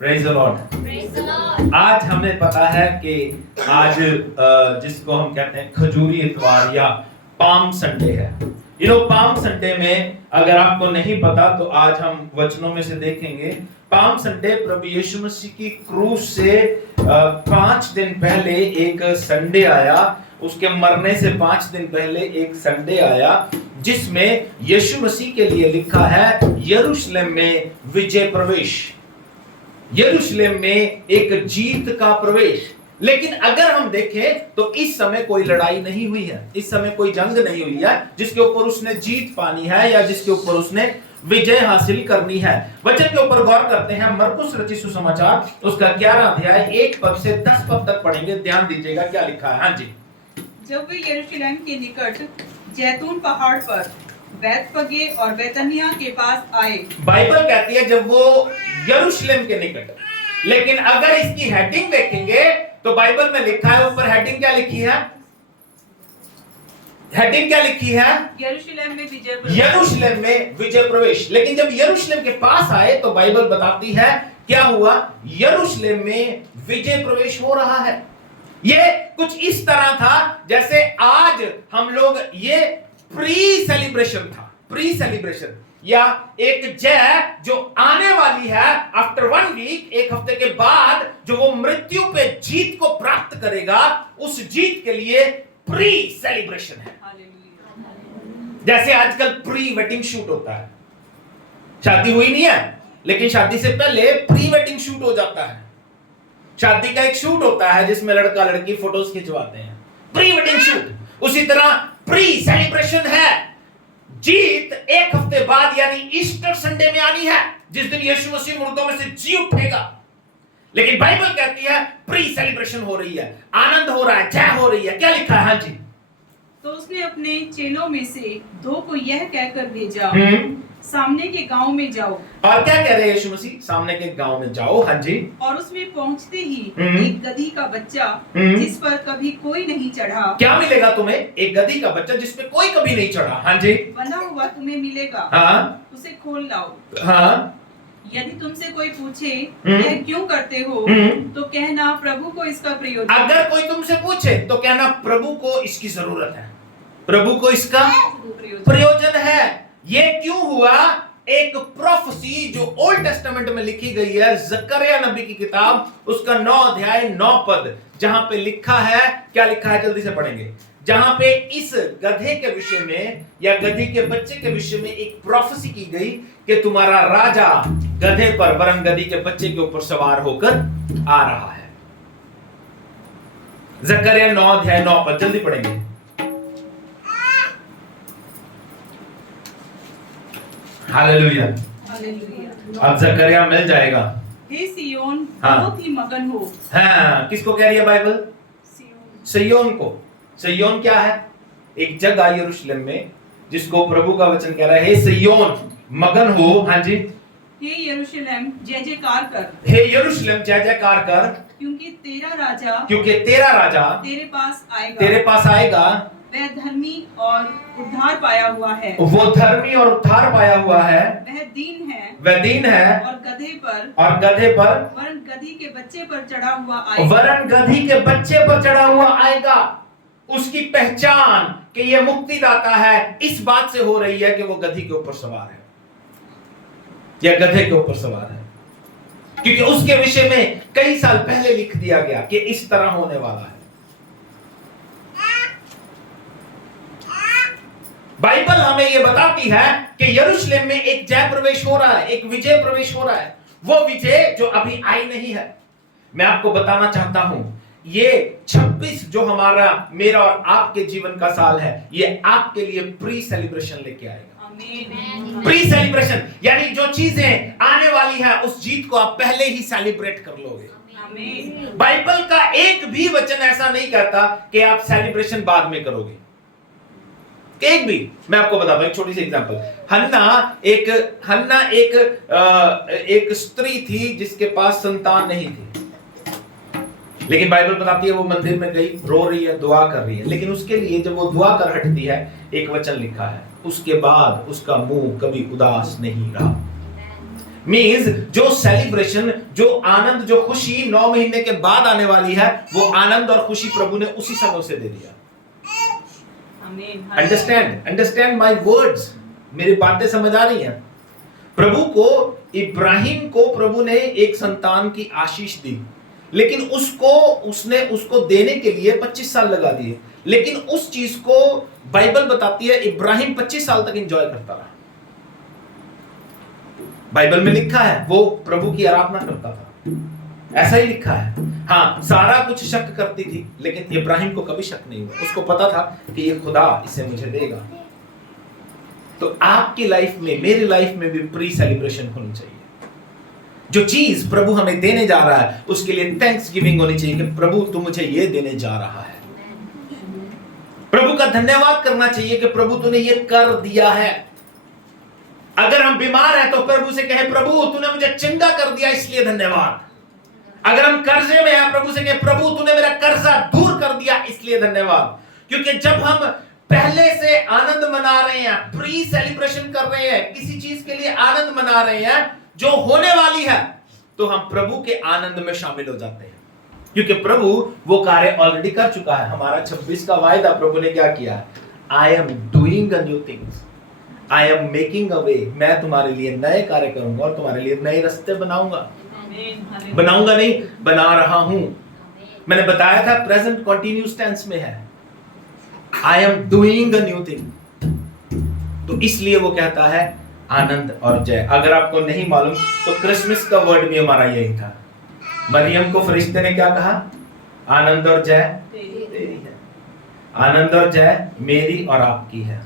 Praise the Lord. आज हमें पता है कि आज जिसको हम कहते हैं खजूरी इतवार या पाम संडे है। पाम संडे में अगर आपको नहीं पता तो आज हम वचनों में से देखेंगे। पाम संडे प्रभु यीशु मसीह की क्रूस से 5 दिन पहले एक संडे आया। उसके मरने से 5 दिन पहले एक संडे आया जिसमें यीशु मसीह के लिए लिखा है यरूशलेम में विजय प्रवेश, यरूशलेम में एक जीत का प्रवेश। लेकिन अगर हम देखें तो इस समय कोई लड़ाई नहीं हुई है, इस समय कोई जंग नहीं हुई है जिसके ऊपर उसने जीत पानी है या जिसके ऊपर उसने विजय हासिल करनी है। वचन के ऊपर गौर करते हैं। मरकुस रचित सुसमाचार उसका 11 अध्याय 1 पद से 10 पद तक पढ़ेंगे। ध्यान दीजिएगा क्या लिखा है। हाँ जी। जब वे यरूशलेम के निकट जैतून पहाड़ पर बैतफगे और बैतनिया के पास आए। बाइबल कहती है जब वो यरूशलेम के निकट, लेकिन अगर इसकी हेडिंग देखेंगे तो बाइबल में लिखा है, ऊपर हेडिंग क्या लिखी है? हेडिंग क्या लिखी है? यरूशलेम में विजय प्रवेश। यरूशलेम में विजय प्रवेश। लेकिन जब यरूशलेम के पास आए तो बाइबल बताती है क्या हुआ? यरूशलेम में विजय प्रवेश हो रहा है। ये कुछ इस तरह था जैसे आज हम लोग, ये प्री सेलिब्रेशन था, प्री सेलिब्रेशन या एक जय जो आने वाली है आफ्टर 1 वीक, एक हफ्ते के बाद जो वो मृत्यु पे जीत को प्राप्त करेगा, उस जीत के लिए प्री सेलिब्रेशन है। जैसे आजकल प्री वेडिंग शूट होता है। शादी हुई नहीं है लेकिन शादी से पहले प्री वेडिंग शूट हो जाता है। शादी का एक शूट होता है जिसमें लड़का लड़की फोटोज खिंचवाते हैं, प्री वेडिंग शूट। उसी तरह प्री सेलिब्रेशन है। जीत एक हफ्ते बाद यानी ईस्टर संडे में आनी है, जिस दिन यीशु मसीह मुर्दों में से जी उठेगा। लेकिन बाइबल कहती है प्री सेलिब्रेशन हो रही है, आनंद हो रहा है, जय हो रही है। क्या लिखा है? हाँ जी। तो उसने अपने चेलों में से 2 को यह कहकर भेजा, सामने के गांव में जाओ। और क्या कह रहे हैं यीशु मसीह? सामने के गांव में जाओ। हाँ जी। और उसमें पहुंचते ही एक गधी का बच्चा जिस पर कभी कोई नहीं चढ़ा। क्या मिलेगा तुम्हें? एक गधी का बच्चा जिस पे कोई कभी नहीं चढ़ा। हाँ जी। बंधा हुआ तुम्हें मिलेगा। हाँ। उसे खोल लाओ। हाँ। यदि तुमसे कोई पूछे यह क्यों करते हो, तो कहना प्रभु को इसका प्रयोजन। अगर कोई तुमसे पूछे तो कहना प्रभु को इसकी जरूरत है, प्रभु को इसका प्रयोजन है। ये क्यों हुआ? एक प्रोफेसी जो ओल्ड टेस्टामेंट में लिखी गई है, जकरिया नबी की किताब, उसका 9 अध्याय 9 पद, जहां पे लिखा है, क्या लिखा है जल्दी से पढ़ेंगे, जहां पे इस गधे के विषय में या गधी के बच्चे के विषय में एक प्रोफेसी की गई कि तुम्हारा राजा गधे पर वरन गधी के बच्चे के ऊपर सवार होकर आ रहा है। जकरिया 9 अध्याय 9 पद, जल्दी पढ़ेंगे। हालेलुया। अब जकरिया मिल जाएगा। हे सियोन, हाँ। बहुत ही मगन हो। हाँ, किसको कह रही है बाइबल? सियोन को। सियोन क्या है? एक जगह यरूशलेम में जिसको प्रभु का वचन कह रहा है, हे सियोन मगन हो। हाँ जी। हे यरूशलेम जय जयकार कर। हे यरूशलेम जय जयकार कर, क्योंकि तेरा राजा तेरे पास आएगा। वह धर्मी और उद्धार पाया हुआ है। वो धर्मी और उद्धार पाया हुआ है। वह दीन है और गधे पर वरन गधी के बच्चे पर चढ़ा हुआ आएगा। उसकी पहचान कि ये मुक्तिदाता है इस बात से हो रही है कि वो गधी के ऊपर सवार है या गधे के ऊपर सवार है, क्योंकि उसके विषय में कई साल पहले लिख दिया गया कि इस तरह होने वाला है। बाइबल हमें यह बताती है कि यरूशलेम में एक जय प्रवेश हो रहा है, एक विजय प्रवेश हो रहा है। वो विजय जो अभी आई नहीं है। मैं आपको बताना चाहता हूं, ये 26 जो हमारा, मेरा और आपके जीवन का साल है, ये आपके लिए प्री सेलिब्रेशन लेके आएगा। प्री सेलिब्रेशन यानी जो चीजें आने वाली है उस जीत को आप पहले ही सेलिब्रेट कर लोगे। बाइबल का एक भी वचन ऐसा नहीं कहता कि आप सेलिब्रेशन बाद में करोगे, एक भी। मैं आपको बताता हूं एक छोटी सी एग्जांपल। हन्ना एक स्त्री थी जिसके पास संतान नहीं थी, लेकिन बाइबल बताती है वो मंदिर में गई, रो रही है, दुआ कर रही है। लेकिन उसके लिए जब वो दुआ कर हटती है, एक वचन लिखा है, उसके बाद उसका मुंह कभी उदास नहीं रहा। मीन्स जो सेलिब्रेशन जो आनंद, जो खुशी 9 महीने के बाद आने वाली है, वो आनंद और खुशी प्रभु ने उसी समय उसे दे दिया। अंडरस्टैंड माय वर्ड्स, मेरी बातें समझ आ रही हैं? प्रभु को, इब्राहिम को प्रभु ने एक संतान की आशीष दी, लेकिन उसने उसको देने के लिए 25 साल लगा दिए। लेकिन उस चीज को बाइबल बताती है इब्राहिम 25 साल तक एंजॉय करता रहा। बाइबल में लिखा है वो प्रभु की आराधना करता था, ऐसा ही लिखा है। हाँ, सारा कुछ शक करती थी, लेकिन इब्राहिम को कभी शक नहीं हुआ। उसको पता था कि ये खुदा इसे मुझे देगा। तो आपकी लाइफ में, मेरी लाइफ में भी प्री सेलिब्रेशन होनी चाहिए। जो चीज प्रभु हमें देने जा रहा है उसके लिए थैंक्स गिविंग होनी चाहिए कि प्रभु तू मुझे ये देने जा रहा है। प्रभु का धन्यवाद करना चाहिए कि प्रभु तूने ये कर दिया है। अगर हम बीमार हैं तो प्रभु से कहे प्रभु तूने मुझे चंगा कर दिया इसलिए धन्यवाद। अगर हम कर्जे में हैं, प्रभु से कहे प्रभु तूने मेरा कर्जा दूर कर दिया इसलिए धन्यवाद। क्योंकि जब हम पहले से आनंद मना रहे हैं, प्री सेलिब्रेशन कर रहे हैं, किसी चीज के लिए आनंद मना रहे हैं जो होने वाली है, तो हम प्रभु के आनंद में शामिल हो जाते हैं। क्योंकि प्रभु वो कार्य ऑलरेडी कर चुका है। हमारा 26 का वायदा प्रभु ने क्या किया है? I am doing a new things, I am making a way. मैं तुम्हारे लिए नए कार्य करूंगा और तुम्हारे लिए नए रास्ते बनाऊंगा। बनाऊंगा नहीं, बना रहा हूं। मैंने बताया था प्रेजेंट कंटीन्यूअस टेंस में है। I am doing a new thing. तो इसलिए वो कहता है आनंद और जय। अगर आपको नहीं मालूम तो क्रिसमस का वर्ड भी हमारा यही था। मरियम को फरिश्ते ने क्या कहा? आनंद और जय तेरी है। आनंद और जय मेरी और आपकी है।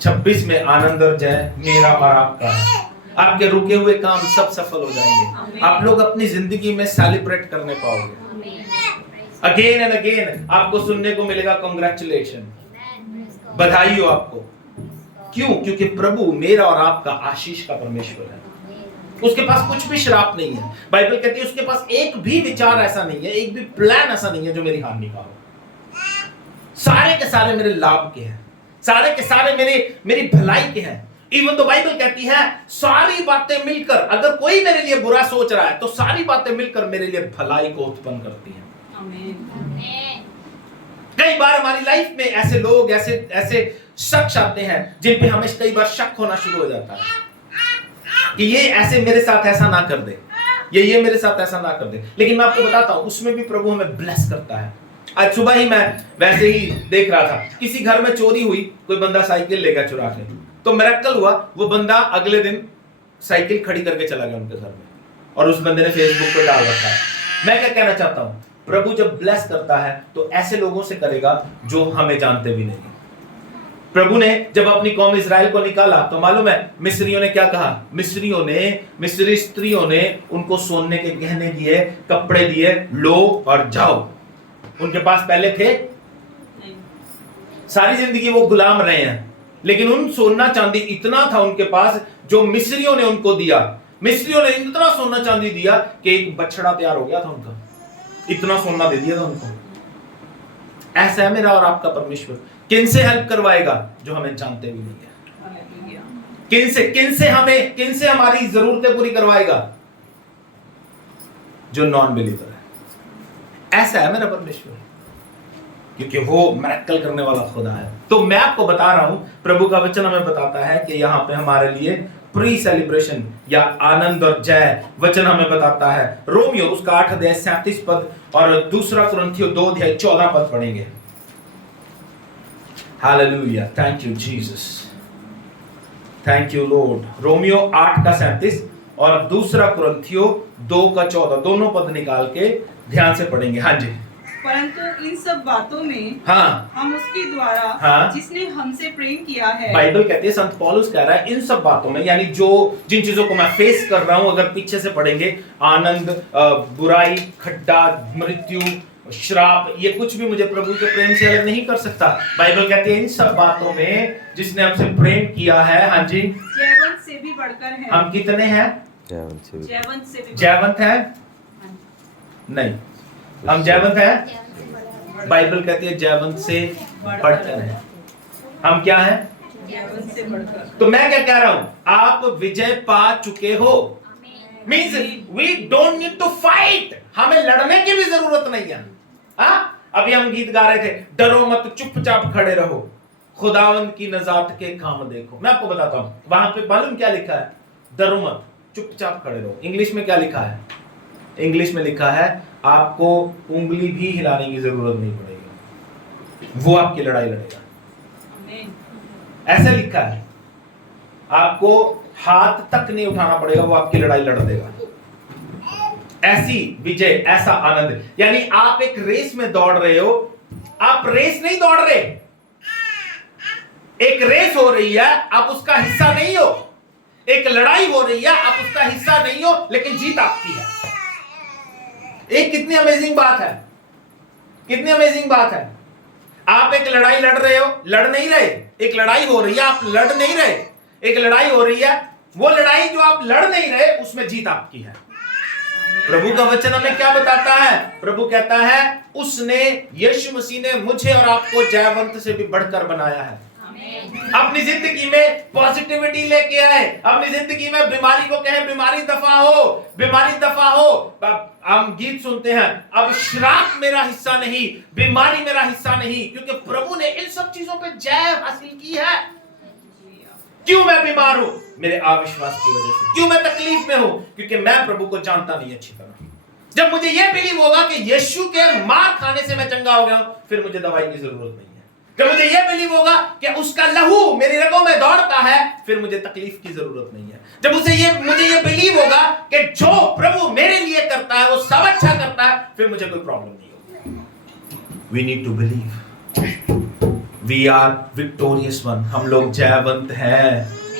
26 में आनंद और जय मेरा और आपका है। आपके रुके हुए काम सब सफल हो जाएंगे। आप लोग अपनी जिंदगी में सेलिब्रेट करने पाओगे। अगेन एंड अगेन आपको सुनने को मिलेगा कांग्रेचुलेशन, बधाई हो आपको। क्यों? क्योंकि प्रभु मेरा और आपका आशीष का परमेश्वर है। उसके पास कुछ भी श्राप नहीं है। बाइबल कहती है उसके पास एक भी विचार ऐसा नहीं है, एक भी प्लान ऐसा नहीं है जो मेरी हानि का हो। सारे के सारे मेरे लाभ के हैं, सारे के सारे मेरी भलाई के हैं। इवन तो बाइबल कहती है सारी बातें मिलकर, अगर कोई मेरे लिए बुरा सोच रहा है तो सारी बातें मिलकर मेरे लिए भलाई को उत्पन्न करती हैं। कई बार हमारी लाइफ में ऐसे लोग, ऐसे शख्स आते हैं जिन पे हमें कई बार शक होना शुरू हो जाता है कि ये ऐसे मेरे साथ ऐसा ना कर दे, ये मेरे साथ ऐसा ना कर दे। लेकिन मैं आपको बताता हूं उसमें भी प्रभु हमें ब्लेस करता है। आज सुबह ही मैं वैसे ही देख रहा था, किसी घर में चोरी हुई, कोई बंदा साइकिल ले गया चुरा के, तो मिरेकल हुआ, वो बंदा अगले दिन साइकिल खड़ी करके चला गया उनके घर में, और उस बंदे ने फेसबुक पे डाल रखा है। मैं क्या कहना चाहता हूं, प्रभु जब ब्लेस करता है तो ऐसे लोगों से करेगा जो हमें जानते भी नहीं। प्रभु ने जब अपनी कौम इजराइल को निकाला तो मालूम है मिस्रियों ने क्या कहा? मिस्री स्त्रियों ने उनको सोने के गहने दिए, कपड़े दिए, लो और जाओ। उनके पास पहले थे? सारी जिंदगी वो गुलाम रहे हैं, लेकिन उन सोना चांदी इतना था उनके पास जो मिस्रियों ने उनको दिया। मिस्रियों ने इतना सोना चांदी दिया कि एक बछड़ा तैयार हो गया था उनका, इतना सोना दे दिया था उनको। ऐसा है मेरा और आपका परमेश्वर। किन से हेल्प करवाएगा? जो हमें जानते भी नहीं है। किन से हमारी जरूरतें पूरी करवाएगा? जो नॉन बिलीवर है। ऐसा है मेरा परमेश्वर, क्योंकि वो मिरेकल करने वाला खुदा है। तो मैं आपको बता रहा हूं, प्रभु का वचन हमें बताता है कि यहां पे हमारे लिए प्री सेलिब्रेशन या आनंद और जय वचन हमें बताता है। रोमियो उसका 8 अध्याय 37 पद और दूसरा कुरिन्थियों 2 अध्याय 14 पद पढ़ेंगे। Hallelujah, thank you Jesus, thank you Lord. Romeo 8 का 37 और दूसरा कुरिन्थियों 2 का 14, दोनों पद निकाल के ध्यान से पढ़ेंगे। हाँ जी। परंतु इन सब बातों में हम उसके द्वारा जिसने हमसे प्रेम किया है। बाइबल कहती है, संत पौलुस कह रहा है इन सब बातों में, यानी जिन चीजों को मैं फेस कर रहा हूं, अगर पीछे से पढ़ेंगे, आनंद, बुराई, खड्डा, मृत्यु, श्राप, ये कुछ भी मुझे प्रभु के प्रेम से अलग नहीं कर सकता। बाइबल कहती है इन सब बातों में जिसने हमसे प्रेम किया है। हाँ जी। जयवंत से भी बढ़कर है। हम कितने हैं? जयवंत है? नहीं, हम जयवंत हैं। बाइबल कहती है जयवंत से बढ़कर है। हम क्या हैं? जयवंत से बढ़कर। तो मैं क्या कह रहा हूं, आप विजय पा चुके हो। Means we don't need to fight, हमें लड़ने की भी जरूरत नहीं है। अभी हम गीत गा रहे थे, डरो मत चुपचाप खड़े रहो, खुदावंद की नजात के काम देखो। मैं आपको बताता हूं, वहां पे मालूम क्या लिखा है? डरो मत चुपचाप खड़े रहो। इंग्लिश में क्या लिखा है? इंग्लिश में लिखा है आपको उंगली भी हिलाने की जरूरत नहीं पड़ेगी, वो आपकी लड़ाई लड़ेगा। ऐसे लिखा है, आपको हाथ तक नहीं उठाना पड़ेगा, वो आपकी लड़ाई लड़ देगा। ऐसी विजय, ऐसा आनंद। यानी आप एक रेस में दौड़ रहे हो, आप रेस नहीं दौड़ रहे, एक रेस हो रही है, आप उसका हिस्सा नहीं हो। एक लड़ाई हो रही है, आप उसका हिस्सा नहीं हो, लेकिन जीत आपकी है। एक कितनी अमेजिंग बात है, कितनी अमेजिंग बात है। आप एक लड़ाई लड़ रहे हो, लड़ नहीं रहे, एक लड़ाई हो रही है, आप लड़ नहीं रहे, एक लड़ाई हो रही है, वो लड़ाई जो आप लड़ नहीं रहे उसमें जीत आपकी है। प्रभु का वचन हमें क्या बताता है? प्रभु कहता है उसने, यीशु मसीह ने मुझे और आपको जयवंत से भी बढ़कर बनाया है। अपनी जिंदगी में पॉजिटिविटी लेके आए, अपनी जिंदगी में बीमारी को कहें बीमारी दफा हो, बीमारी दफा हो। हम गीत सुनते हैं, अब श्राप मेरा हिस्सा नहीं, बीमारी मेरा हिस्सा नहीं, क्योंकि प्रभु ने इन सब चीजों पे जय हासिल की है। क्यों मैं बीमार हूं? मेरे अविश्वास की वजह से। क्यों मैं तकलीफ में हूं? क्योंकि मैं प्रभु को जानता नहीं अच्छी तरह। जब मुझे यह बिलीव होगा कि यीशु के मार खाने से मैं चंगा हो गया हूं, फिर मुझे दवाई की जरूरत नहीं है। जब मुझे यह बिलीव होगा कि उसका लहू मेरी रगों में दौड़ता है, फिर मुझे तकलीफ की जरूरत नहीं है। जब मुझे ये बिलीव होगा कि जो प्रभु मेरे लिए करता है वो सब अच्छा करता है, फिर मुझे कोई प्रॉब्लम नहीं होगी। We need to believe. We are victorious one. हम लोग जयवंत हैं,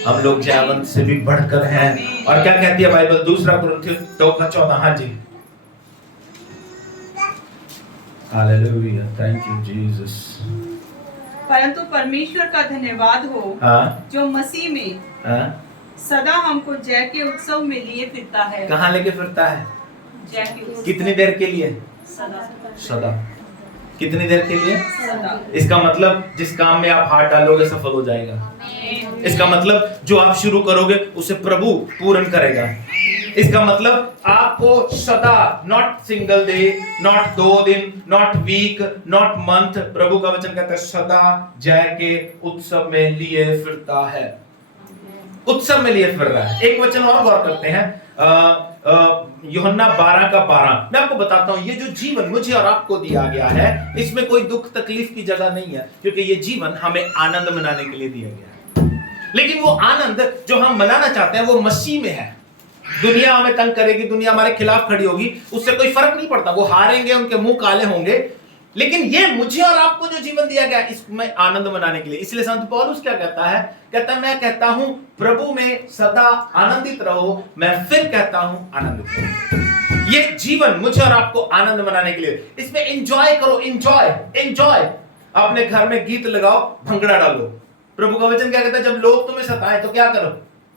हम लोग जयवंत से भी बढ़कर हैं। और क्या कहती है बाइबल? दूसरा कुरिन्थियों 2:14। हाँ जी, हालेलुया, थैंक यू जीसस। परंतु परमेश्वर का धन्यवाद हो, जो मसीह में सदा हमको जय के उत्सव में लिए फिरता है। कहाँ लेके फिरता है? जय के उत्सव। कितनी देर के लिए? सदा। सदा। कितनी देर के लिए? सदा। इसका मतलब जिस काम में आप हाथ डालोगे सफल हो जाएगा। इसका मतलब जो आप शुरू करोगे उसे प्रभु पूर्ण करेगा। इसका मतलब आपको सदा, नॉट सिंगल डे, नॉट 2 दिन, नॉट वीक, नॉट मंथ, प्रभु का वचन कहता है सदा जय के उत्सव में लिए फिरता है। उत्सव में लिए फिर रहा है। एक वचन और गौर करते हैं, यूहन्ना 12:12। मैं आपको बताता हूं, ये जो जीवन मुझे और आपको दिया गया है, इसमें कोई दुख तकलीफ की जगह नहीं है, क्योंकि ये जीवन हमें आनंद मनाने के लिए दिया गया है। लेकिन वो आनंद जो हम मनाना चाहते हैं वो मसीह में है। दुनिया हमें तंग करेगी, दुनिया हमारे खिलाफ खड़ी होगी, उससे कोई फर्क नहीं पड़ता। वो हारेंगे, उनके मुंह काले होंगे, लेकिन ये मुझे और आपको जो जीवन दिया गया इसमें आनंद मनाने के लिए। इसलिए संत पौलुस क्या कहता है? कहता है मैं कहता हूं प्रभु में सदा आनंदित रहो, मैं फिर कहता हूं आनंदित रहो। ये जीवन मुझे और आपको आनंद मनाने के लिए, इसमें एंजॉय करो, एंजॉय। अपने घर में गीत लगाओ, भंगड़ा डालो। प्रभु का वचन क्या कहता है? जब लोग तुम्हें सताएं तो क्या करो?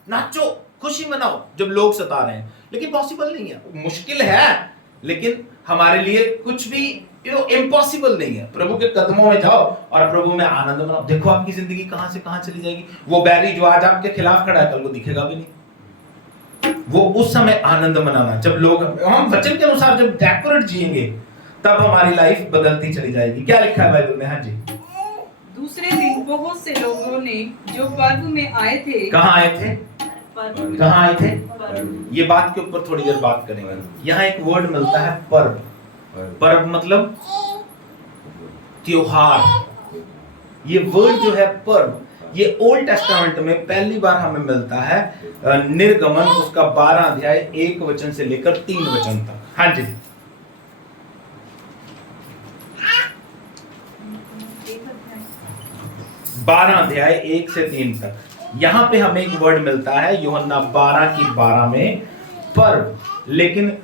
नाचो, खुशी मनाओ जब लोग सता रहे हैं। लेकिन पॉसिबल नहीं है, मुश्किल है, लेकिन हमारे लिए कुछ भी इम्पॉसिबल नहीं है। प्रभु के कदमों में जाओ और प्रभु में आनंद मनाओ। देखो आपकी जिंदगी कहां से कहां चली जाएगी। वो बैरी जो आज आपके खिलाफ खड़ा है, कल को दिखेगा भी नहीं। वो उस समय आनंद मनाना, जब लोग, हम वचन के अनुसार जब डेकोरेट जिएंगे, तब हमारी लाइफ बदलती चली जाएगी। क्या लिखा है बाइबल में? हाँ जी। दूसरे दिन बहुत से लोगों ने जो पर्व में आए थे। कहां आए थे? कहां आए थे? ये बात के ऊपर थोड़ी देर बात करेंगे। यहाँ एक वर्ड मिलता है पर्व। पर्व मतलब त्योहार। ये वर्ड जो है पर्व, ये ओल्ड टेस्टामेंट में पहली बार हमें मिलता है। निर्गमन उसका 12 अध्याय 1 वचन से लेकर 3 वचन तक। हाँ जी, बारह अध्याय 1 से 3 तक। यहां पे हमें एक वर्ड मिलता है यूहन्ना 12:12 में पर्व। लेकिन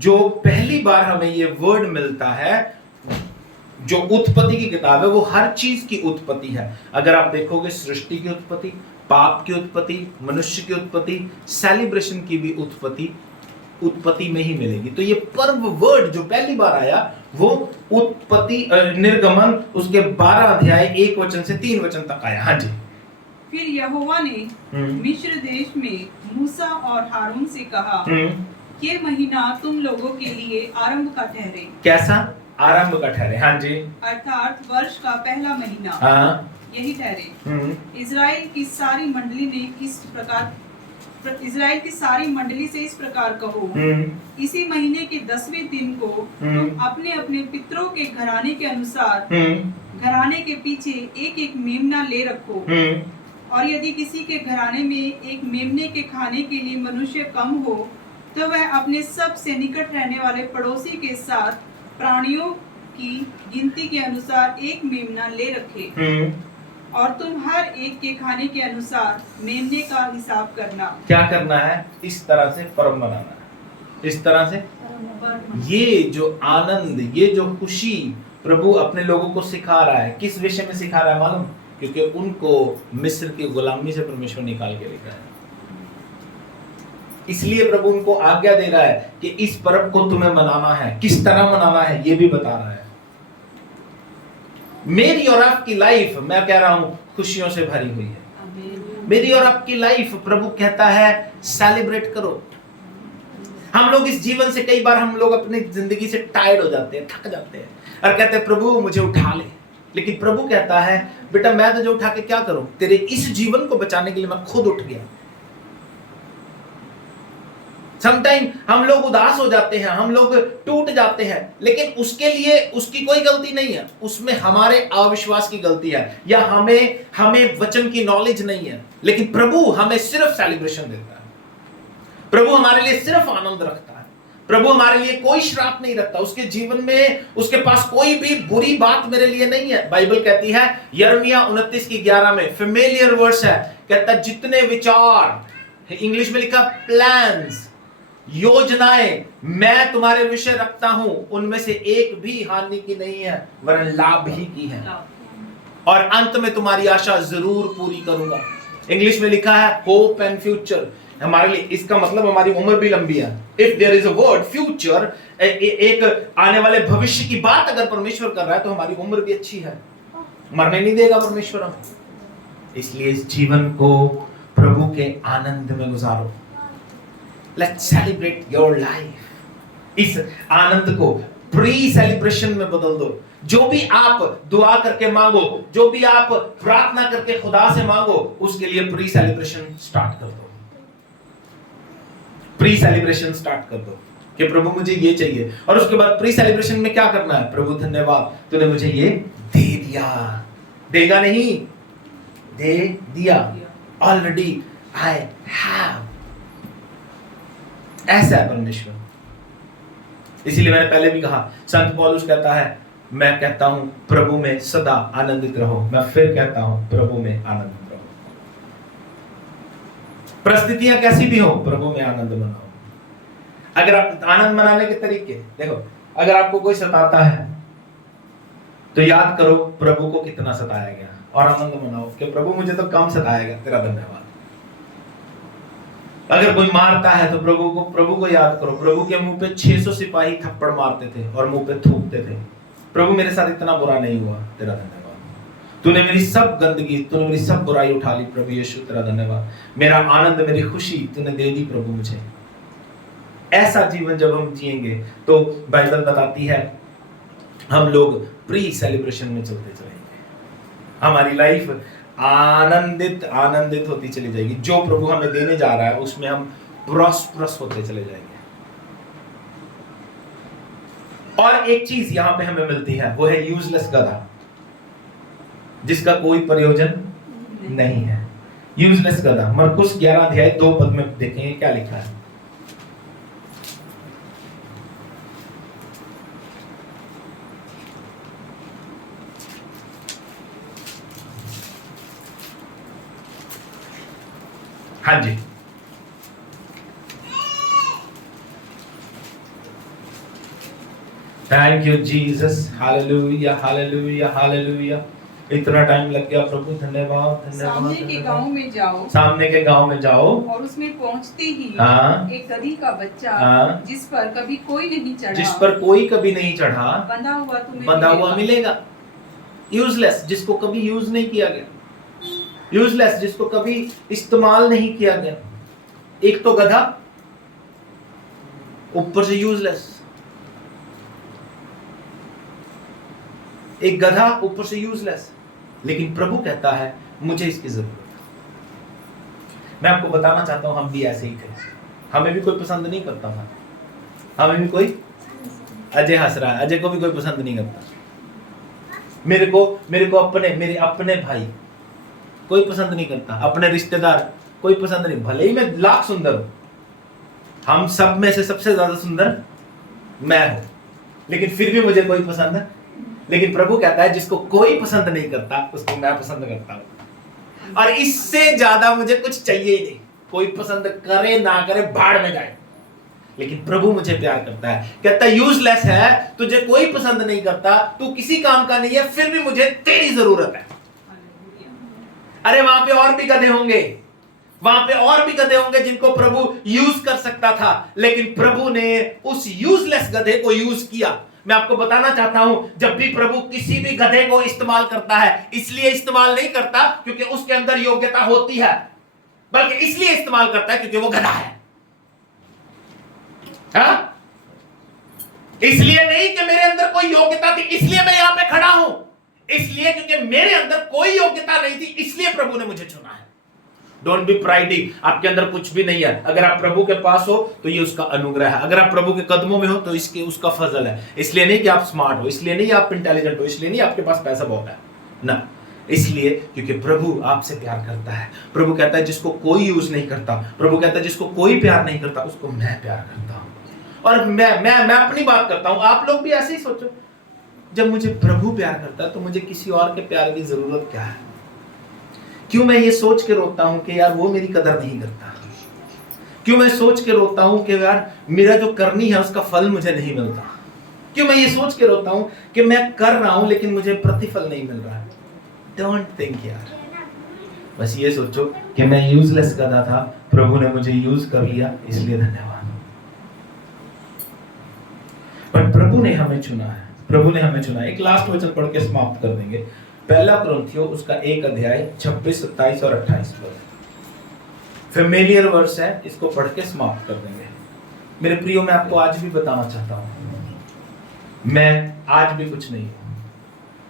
जो पहली बार हमें ये वर्ड मिलता है, जो उत्पत्ति की किताब है, वो हर चीज की उत्पत्ति है। अगर आप देखोगे सृष्टि की उत्पत्ति, पाप की उत्पत्ति, मनुष्य की उत्पत्ति, सेलिब्रेशन की भी उत्पत्ति में ही मिलेगी। तो ये पर्व वर्ड जो पहली बार आया वो उत्पत्ति, निर्गमन उसके 12 अध्याय 1 वचन से 3 वचन तक आया। हाँ जी, फिर यहोवा ने मिस्र देश में मूसा और हारून से कहा, ये महीना तुम लोगों के लिए आरंभ का ठहरे। कैसा आरंभ का ठहरे? हाँ जी, अर्थात वर्ष का पहला महीना। हाँ, यही ठहरे। इज़राइल की सारी मंडली से इस प्रकार कहो, इसी महीने के 10वें दिन को तुम अपने अपने पितरों के घराने के अनुसार घराने के पीछे एक एक मेमना ले रखो। और यदि किसी के घराने में एक मेमने के खाने के लिए मनुष्य कम हो, तो वह अपने सबसे निकट रहने वाले पड़ोसी के साथ प्राणियों की गिनती के अनुसार एक मेमना ले रखे। और तुम हर एक के खाने के अनुसार मेमने का हिसाब करना। क्या करना है? इस तरह से पर्व मनाना है। इस तरह से ये जो आनंद, ये जो खुशी प्रभु अपने लोगों को सिखा रहा है, किस विषय में सिखा रहा है मालूम? क्योंकि उनको मिस्र की गुलामी से परमेश्वर निकाल के लेकर आया। इसलिए प्रभु उनको आज्ञा दे रहा है कि इस पर्व को तुम्हें मनाना है। किस तरह मनाना है ये भी बता रहा है। मेरी और आपकी लाइफ, मैं कह रहा हूं, खुशियों से भरी हुई है। मेरी और आपकी लाइफ, प्रभु कहता है सेलिब्रेट करो। हम लोग इस जीवन से कई बार हम लोग अपनी जिंदगी से टायर्ड हो जाते हैं, थक जाते हैं और कहते हैं प्रभु मुझे उठा ले। लेकिन प्रभु कहता है बेटा मैं तुझे उठा के क्या करूं? तेरे इस जीवन को बचाने के लिए मैं खुद उठ गया। समटाइम हम लोग उदास हो जाते हैं, हम लोग टूट जाते हैं, लेकिन उसके लिए उसकी कोई गलती नहीं है। उसमें हमारे अविश्वास की गलती है या हमें वचन की नॉलेज नहीं है। लेकिन प्रभु हमें सिर्फ सेलिब्रेशन देता है। प्रभु हमारे लिए सिर्फ आनंद रखता है। प्रभु हमारे लिए कोई श्राप नहीं रखता। उसके जीवन में उसके पास कोई भी बुरी बात मेरे लिए नहीं है। बाइबल कहती है यिर्मयाह 29:11 में, फेमिलियर वर्स है, कहता है जितने विचार, इंग्लिश में लिखा प्लान्स, योजनाएं मैं तुम्हारे विषय रखता हूं, उनमें से एक भी हानि की नहीं है वरन लाभ ही की है, और अंत में तुम्हारी आशा जरूर पूरी करूंगा। इंग्लिश में लिखा है होप एंड फ्यूचर। हमारे लिए इसका मतलब हमारी उम्र भी लंबी है। If there is a word future, एक आने वाले भविष्य की बात अगर परमेश्वर कर रहा है तो हमारी उम्र भी अच्छी है। मरने नहीं देगा परमेश्वर हमें। इसलिए इस जीवन को प्रभु के आनंद में गुजारो। Let's celebrate your life। इस आनंद को प्री सेलिब्रेशन में बदल दो। जो भी आप दुआ करके मांगो, जो भी आप प्रार्थना करके खुदा से मांगो, उसके लिए प्री सेलिब्रेशन स्टार्ट कर दो। प्री सेलिब्रेशन स्टार्ट कर दो कि प्रभु मुझे ये चाहिए। और उसके बाद प्री सेलिब्रेशन में क्या करना है? प्रभु धन्यवाद तूने मुझे ये दे दिया। देगा नहीं, दे दिया। Already I have. ऐसा है परमेश्वर। इसीलिए मैंने पहले भी कहा, संत पौलुस कहता है मैं कहता हूं प्रभु में सदा आनंदित रहो। मैं फिर कहता हूं प्रभु में आनंदित रहो। परिस्थितियां कैसी भी हो, प्रभु में आनंद मनाओ। अगर आप आनंद मनाने के तरीके देखो, अगर आपको कोई सताता है तो याद करो प्रभु को कितना सताया गया और आनंद मनाओ कि प्रभु मुझे तो कम सताएगा, तेरा धन्यवाद। अगर कोई मारता है तो प्रभु को याद करो। प्रभु के मुंह पे 600 सिपाही थप्पड़ मारते थे और मुंह पे थूकते थे। प्रभु मेरे साथ इतना बुरा नहीं हुआ, तेरा धन्यवाद। तूने मेरी सब गंदगी, तूने मेरी सब बुराई उठा ली, प्रभु यीशु तेरा धन्यवाद। मेरा आनंद, मेरी खुशी तूने दे दी प्रभु मुझे। ऐसा जीवन जब हम जिएंगे तो बाइबल बताती है हम लोग प्री सेलिब्रेशन में चलते चलेंगे। हमारी लाइफ आनंदित होती चली जाएगी। जो प्रभु हमें देने जा रहा है उसमें हम प्रॉस्परस होते चले जाएंगे। और एक चीज यहां पे हमें मिलती है, वो है यूजलेस गधा, जिसका कोई प्रयोजन नहीं है। यूजलेस गधा। मरकुस 11:2 में देखेंगे क्या लिखा है। हाँ जी, thank you Jesus. Hallelujah hallelujah hallelujah. इतना टाइम लग गया प्रभु, धन्यवाद धन्यवाद। सामने के गांव में जाओ, सामने के गांव में जाओ और उसमें पहुंचते ही एक गधी का बच्चा जिस पर कभी कोई नहीं चढ़ा, जिस पर कोई कभी नहीं चढ़ा, बंधा हुआ मिलेगा। यूजलेस, जिसको कभी यूज नहीं किया गया। यूजलेस, जिसको कभी इस्तेमाल नहीं किया गया। एक तो गधा, ऊपर से यूजलेस। एक गधा ऊपर से यूजलेस। लेकिन प्रभु कहता है मुझे इसकी जरूरत है। मैं आपको बताना चाहता हूं, हम भी ऐसे ही थे। हमें भी कोई पसंद नहीं करता था। हमें भी कोई, अजय हंस रहा है, अजय को भी कोई पसंद नहीं करता। मेरे को मेरे अपने भाई कोई पसंद नहीं करता, अपने रिश्तेदार कोई पसंद नहीं, भले ही मैं लाख सुंदर हूं, हम सब में से सबसे ज्यादा सुंदर मैं हूं, लेकिन फिर भी मुझे कोई पसंद है। लेकिन प्रभु कहता है जिसको कोई पसंद नहीं करता उसको मैं पसंद करता हूं, और इससे ज्यादा मुझे कुछ चाहिए ही नहीं। कोई पसंद करे ना करे, भाड़ में जाए, लेकिन प्रभु मुझे प्यार करता है। कहता है यूजलेस है, तुझे कोई पसंद नहीं करता, तू किसी काम का नहीं है, फिर भी मुझे तेरी जरूरत है। अरे वहां पे और भी गधे होंगे, वहां पे और भी गधे होंगे जिनको प्रभु यूज कर सकता था, लेकिन प्रभु ने उस यूजलेस गधे को यूज किया। मैं आपको बताना चाहता हूं, जब भी प्रभु किसी भी गधे को इस्तेमाल करता है, इसलिए इस्तेमाल नहीं करता क्योंकि उसके अंदर योग्यता होती है, बल्कि इसलिए इस्तेमाल करता है क्योंकि वो गधा है। हाँ? इसलिए नहीं कि मेरे अंदर कोई योग्यता थी इसलिए मैं यहां पे खड़ा हूं, इसलिए क्योंकि मेरे अंदर कोई योग्यता नहीं थी, इसलिए प्रभु ने मुझे चुना है। Don't be pridey. आपके अंदर कुछ भी नहीं है, अगर आप प्रभु के पास हो तो ये उसका अनुग्रह है, अगर आप प्रभु के कदमों में हो तो इसके उसका फजल है। इसलिए नहीं कि आप स्मार्ट हो, इसलिए नहीं आप इंटेलिजेंट हो, इसलिए नहीं आपके पास पैसा बहुत है ना, इसलिए क्योंकि प्रभु आपसे प्यार करता है। प्रभु कहता है जिसको कोई यूज नहीं करता, प्रभु कहता है जिसको कोई प्यार नहीं करता उसको मैं प्यार करता हूं। और मैं अपनी बात करता हूं, आप लोग भी ऐसे ही सोचो। जब मुझे प्रभु प्यार करता है तो मुझे किसी और के प्यार की जरूरत क्या है? क्यों मैं ये सोच के रोता हूं कि यार वो मेरी कदर नहीं करता? क्यों मैं सोच के रोता हूं कि यार मेरा जो करनी है उसका फल मुझे नहीं मिलता? क्यों मैं ये सोच के रोता हूं कि मैं कर रहा हूं लेकिन मुझे प्रतिफल नहीं मिल रहा है? डोंट थिंक यार, बस ये सोचो कि मैं यूजलेस गधा था, प्रभु ने मुझे यूज कर लिया, इसलिए धन्यवाद। पर प्रभु ने हमें चुना है, प्रभु ने हमें चुना है। एक लास्ट वचन पढ़ के समाप्त कर देंगे, पहला कुरिन्थियों उसका 1 अध्याय 26, 27 और 28 पद। फेमिलियर वर्स है, इसको पढ़ के समाप्त कर देंगे। मेरे प्रियो, मैं आपको आज भी बताना चाहता हूं, मैं आज भी कुछ नहीं हूं।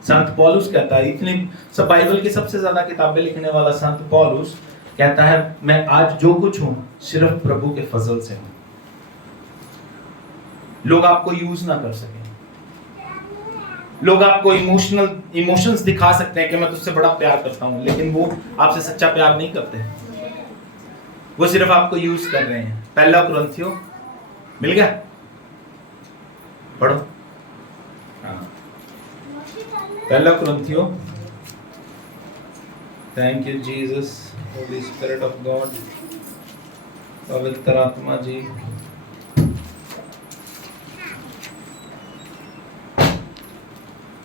संत पौलुस कहता है, इतनी सब बाइबल की सबसे ज्यादा किताबें लिखने वाला संत पौलुस कहता है मैं आज जो कुछ हूं सिर्फ प्रभु के फजल से हूं। लोग आपको यूज ना कर सके, लोग आपको इमोशंस दिखा सकते हैं कि मैं तुझसे बड़ा प्यार करता हूं, लेकिन वो आपसे सच्चा प्यार नहीं करते, वो सिर्फ आपको यूज कर रहे हैं। पहला कुरिन्थियों मिल गया, पढ़ो। पहला कुरिन्थियों, thank you Jesus, Holy Spirit of God, पवित्र आत्मा जी।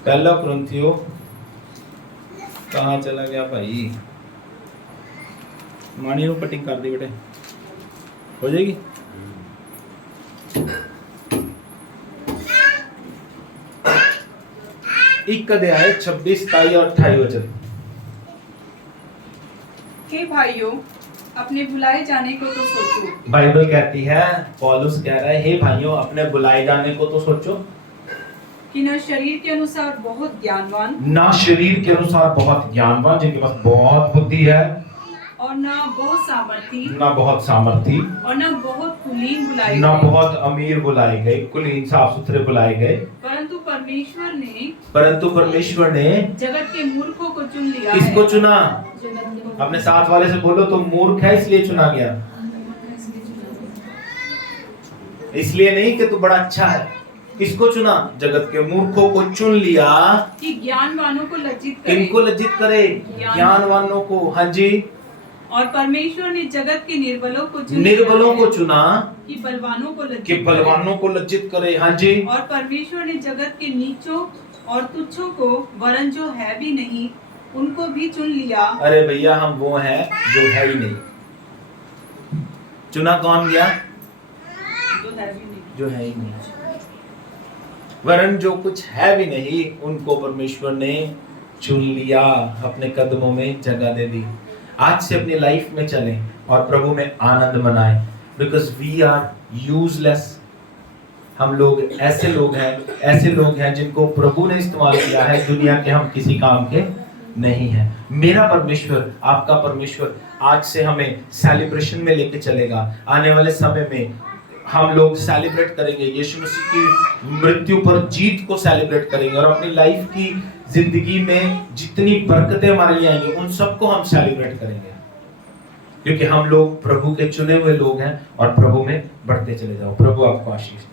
पहला कुरिन्थियों कहाँ चला गया भाई? मानी नो कटिंग कर दी बेटे, हो जाएगी। एक अध्याय 26, 27 और 28 वचन। हे भाइयों, अपने बुलाए जाने को तो सोचो। बाइबल कहती है, पौलुस कह रहा है, हे भाइयों अपने बुलाए जाने को तो सोचो कि न शरीर के अनुसार बहुत ज्ञानवान, ना शरीर के अनुसार बहुत ज्ञानवान जिनके पास बहुत बुद्धि है, और न बहुत सामर्थी, ना बहुत सामर्थी, और न बहुत कुलीन बुलाए ना गए, बहुत अमीर बुलाए गए, कुलीन साफ सुथरे बुलाए गए, परंतु परमेश्वर ने जगत के मूर्खों को चुन लिया। किसको चुना? है अपने साथ वाले से बोलो तो मूर्ख है इसलिए चुना गया, इसलिए नहीं कि तू बड़ा अच्छा है। किसको चुना? जगत के मूर्खों को चुन लिया कि ज्ञानवानों को लज्जित करे। किनको लज्जित करे? ज्ञानवानों को। हाँ जी। और परमेश्वर ने जगत के निर्बलों को चुना कि बलवानों को लज्जित करे। हाँ जी। और परमेश्वर ने जगत के नीचों और तुच्छों को, वरन जो है भी नहीं, उनको भी चुन लिया। अरे भैया, हम वो हैं जो है ही नहीं। चुना कौन गया? जो है ही नहीं। वरन जो कुछ है भी नहीं, उनको परमेश्वर ने चुन लिया, अपने कदमों में जगह दे दी। आज से अपनी लाइफ में चलें और प्रभु में आनंद मनाएं, बिकॉज वी आर यूजलेस। हम लोग ऐसे लोग हैं जिनको प्रभु ने इस्तेमाल किया है, दुनिया के हम किसी काम के नहीं हैं। मेरा परमेश्वर, आपका परमेश्वर आज से हमें सेलिब्रेशन में लेके चलेगा। आने वाले समय में हम लोग सेलिब्रेट करेंगे, यीशु मसीह की मृत्यु पर जीत को सेलिब्रेट करेंगे, और अपनी लाइफ की जिंदगी में जितनी बरकतें हमारे लिए आएंगी उन सबको हम सेलिब्रेट करेंगे, क्योंकि हम लोग प्रभु के चुने हुए लोग हैं और प्रभु में बढ़ते चले जाओ। प्रभु आपको आशीष दे।